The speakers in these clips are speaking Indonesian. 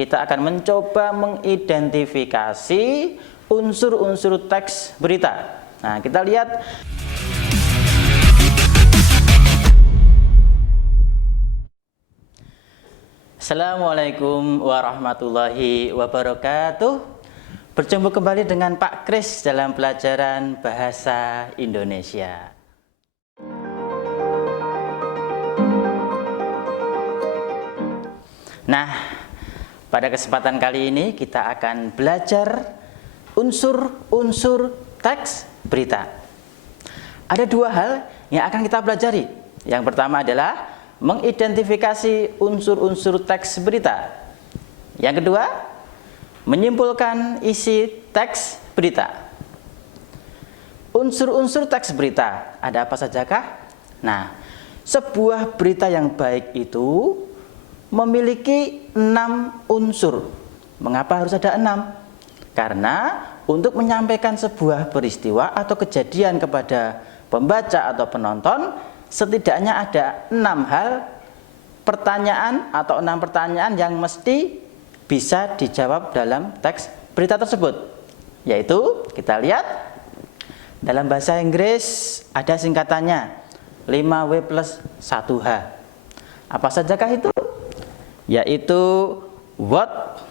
kita akan mencoba mengidentifikasi unsur-unsur teks berita. Nah, kita lihat. Assalamualaikum warahmatullahi wabarakatuh. Berjumpa kembali dengan Pak Kris dalam pelajaran Bahasa Indonesia. Nah, pada kesempatan kali ini kita akan belajar unsur-unsur teks berita. Ada dua hal yang akan kita pelajari. Yang pertama adalah mengidentifikasi unsur-unsur teks berita. Yang kedua, menyimpulkan isi teks berita. Unsur-unsur teks berita ada apa sajakah? Nah, sebuah berita yang baik itu memiliki 6 unsur. Mengapa harus ada 6? Karena untuk menyampaikan sebuah peristiwa atau kejadian kepada pembaca atau penonton, setidaknya ada 6 hal pertanyaan atau 6 pertanyaan yang mesti bisa dijawab dalam teks berita tersebut. Yaitu, kita lihat dalam bahasa Inggris ada singkatannya 5W plus 1H. Apa sajakah itu? Yaitu what,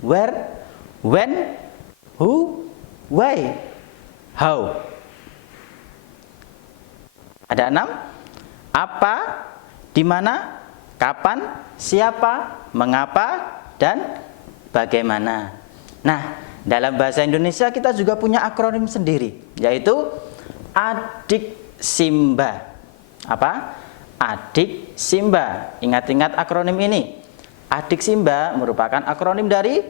where, when, who, why, how. Ada 6. Apa, di mana, kapan, siapa, mengapa, dan bagaimana. Nah, dalam bahasa Indonesia kita juga punya akronim sendiri, yaitu Adiksimba. Apa? Adiksimba. Ingat-ingat akronim ini. Adiksimba merupakan akronim dari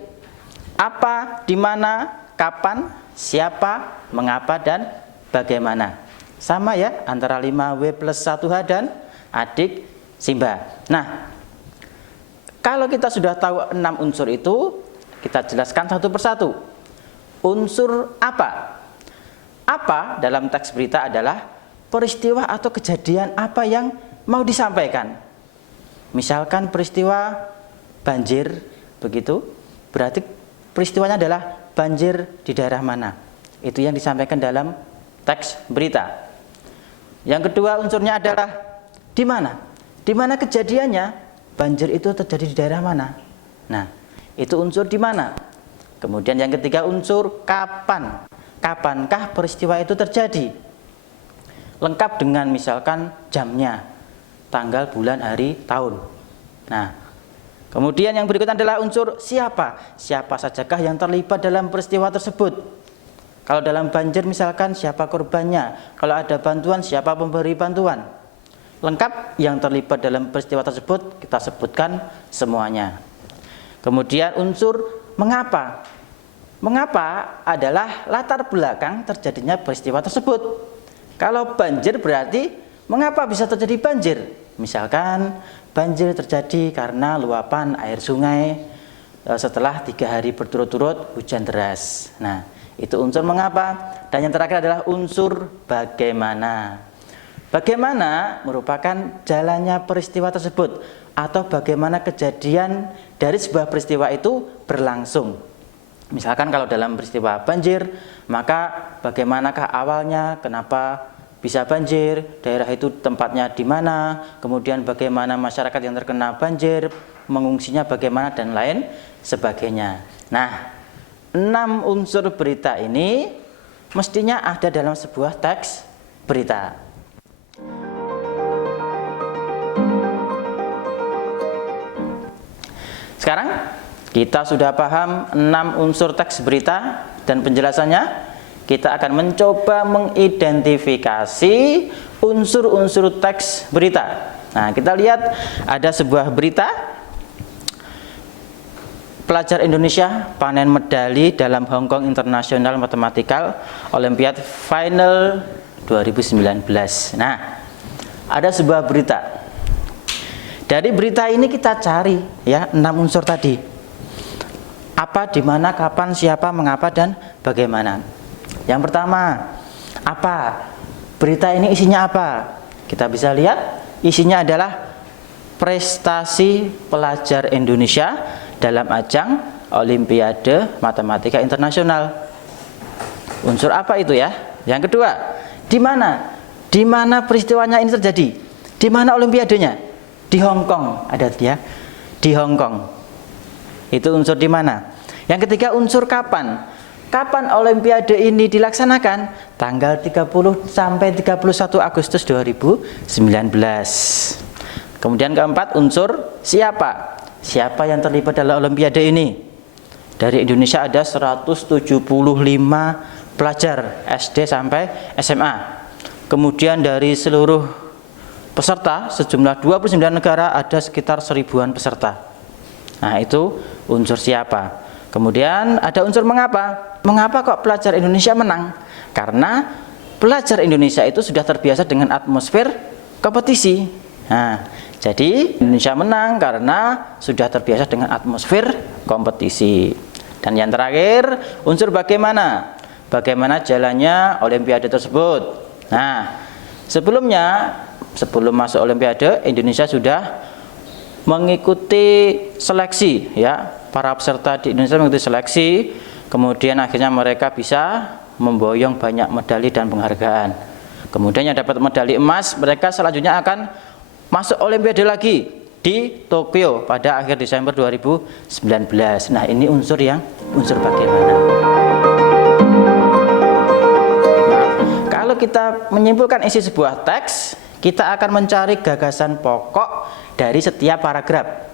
apa, di mana, kapan, siapa, mengapa, dan bagaimana. Sama ya, antara 5W plus 1H dan Adiksimba. Nah, kalau kita sudah tahu 6 unsur itu, kita jelaskan satu persatu. Unsur apa? Apa dalam teks berita adalah peristiwa atau kejadian apa yang mau disampaikan. Misalkan peristiwa banjir, begitu, berarti peristiwanya adalah banjir di daerah mana. Itu yang disampaikan dalam teks berita. Yang kedua unsurnya adalah di mana. Di mana kejadiannya, banjir itu terjadi di daerah mana. Nah, itu unsur di mana. Kemudian yang ketiga unsur kapan. Kapankah peristiwa itu terjadi? Lengkap dengan misalkan jamnya, tanggal, bulan, hari, tahun. Nah, kemudian yang berikutnya adalah unsur siapa. Siapa sajakah yang terlibat dalam peristiwa tersebut? Kalau dalam banjir misalkan siapa korbannya. Kalau ada bantuan siapa pemberi bantuan. Lengkap yang terlibat dalam peristiwa tersebut kita sebutkan semuanya. Kemudian unsur mengapa. Mengapa adalah latar belakang terjadinya peristiwa tersebut. Kalau banjir berarti mengapa bisa terjadi banjir. Misalkan banjir terjadi karena luapan air sungai setelah 3 hari berturut-turut hujan deras. Nah, itu unsur mengapa. Dan yang terakhir adalah unsur bagaimana. Bagaimana merupakan jalannya peristiwa tersebut atau bagaimana kejadian dari sebuah peristiwa itu berlangsung. Misalkan kalau dalam peristiwa banjir, maka bagaimanakah awalnya, kenapa bisa banjir, daerah itu tempatnya di mana, kemudian bagaimana masyarakat yang terkena banjir, mengungsinya bagaimana, dan lain sebagainya. Nah, 6 unsur berita ini mestinya ada dalam sebuah teks berita. Sekarang kita sudah paham 6 unsur teks berita dan penjelasannya. Kita akan mencoba mengidentifikasi unsur-unsur teks berita. Nah, kita lihat ada sebuah berita. Pelajar Indonesia panen medali dalam Hong Kong International Mathematical Olympiad Final 2019. Nah, ada sebuah berita. Dari berita ini kita cari ya 6 unsur tadi. Apa, di mana, kapan, siapa, mengapa, dan bagaimana. Yang pertama, apa? Berita ini isinya apa? Kita bisa lihat isinya adalah prestasi pelajar Indonesia dalam ajang Olimpiade Matematika Internasional. Unsur apa itu ya? Yang kedua, di mana? Di mana peristiwanya ini terjadi? Di mana olimpiadenya? Di Hong Kong, ada ya. Di Hong Kong. Itu unsur di mana? Yang ketiga, unsur kapan? Kapan olimpiade ini dilaksanakan? Tanggal 30 sampai 31 Agustus 2019. Kemudian keempat, unsur siapa? Siapa yang terlibat dalam olimpiade ini? Dari Indonesia ada 175 pelajar SD sampai SMA. Kemudian dari seluruh peserta sejumlah 29 negara ada sekitar 1000-an peserta. Nah, itu unsur siapa. Kemudian ada unsur mengapa. Mengapa kok pelajar Indonesia menang? Karena pelajar Indonesia itu sudah terbiasa dengan atmosfer kompetisi. Nah, jadi Indonesia menang karena sudah terbiasa dengan atmosfer kompetisi. Dan yang terakhir, unsur bagaimana? Bagaimana jalannya olimpiade tersebut? Nah, sebelum masuk olimpiade, Indonesia sudah mengikuti seleksi ya. Para peserta di Indonesia mengikuti seleksi, kemudian akhirnya mereka bisa memboyong banyak medali dan penghargaan. Kemudian yang dapat medali emas, mereka selanjutnya akan masuk olimpiade lagi di Tokyo pada akhir Desember 2019. Nah, ini unsur bagaimana. Kalau kita menyimpulkan isi sebuah teks, kita akan mencari gagasan pokok dari setiap paragraf.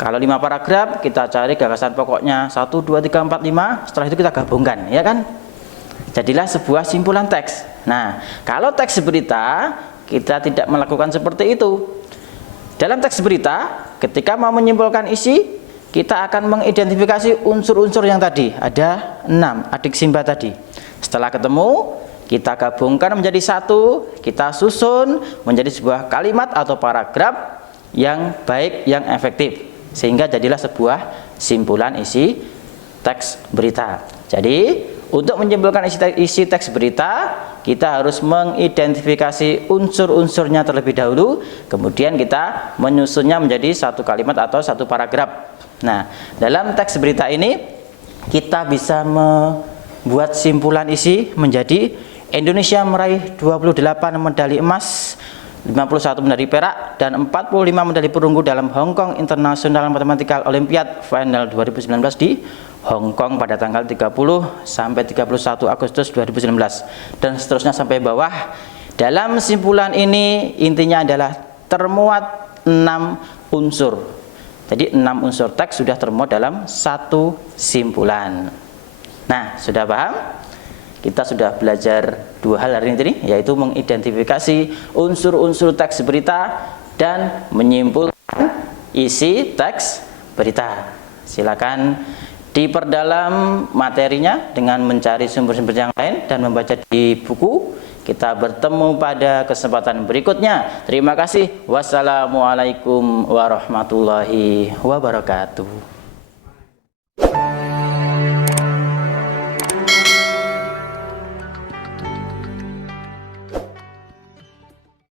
Kalau 5 paragraf, kita cari gagasan pokoknya 1, 2, 3, 4, 5. Setelah itu kita gabungkan, ya kan? Jadilah sebuah simpulan teks. Nah, kalau teks berita, kita tidak melakukan seperti itu. Dalam teks berita, ketika mau menyimpulkan isi, kita akan mengidentifikasi unsur-unsur yang tadi. Ada 6, adik Simba tadi. Setelah ketemu, kita gabungkan menjadi satu, kita susun menjadi sebuah kalimat atau paragraf yang baik, yang efektif, sehingga jadilah sebuah simpulan isi teks berita. Jadi untuk menyimpulkan isi teks berita, kita harus mengidentifikasi unsur-unsurnya terlebih dahulu, kemudian kita menyusunnya menjadi satu kalimat atau satu paragraf. Nah, dalam teks berita ini kita bisa membuat simpulan isi menjadi Indonesia meraih 28 medali emas, 51 medali perak, dan 45 medali perunggu dalam Hong Kong International Mathematical Olympiad Final 2019 di Hong Kong pada tanggal 30 sampai 31 Agustus 2019, dan seterusnya sampai bawah. Dalam simpulan ini intinya adalah termuat 6 unsur. Jadi 6 unsur teks sudah termuat dalam satu simpulan. Nah, sudah paham? Kita sudah belajar 2 hal hari ini, yaitu mengidentifikasi unsur-unsur teks berita dan menyimpulkan isi teks berita. Silakan diperdalam materinya dengan mencari sumber-sumber yang lain dan membaca di buku. Kita bertemu pada kesempatan berikutnya. Terima kasih. Wassalamualaikum warahmatullahi wabarakatuh.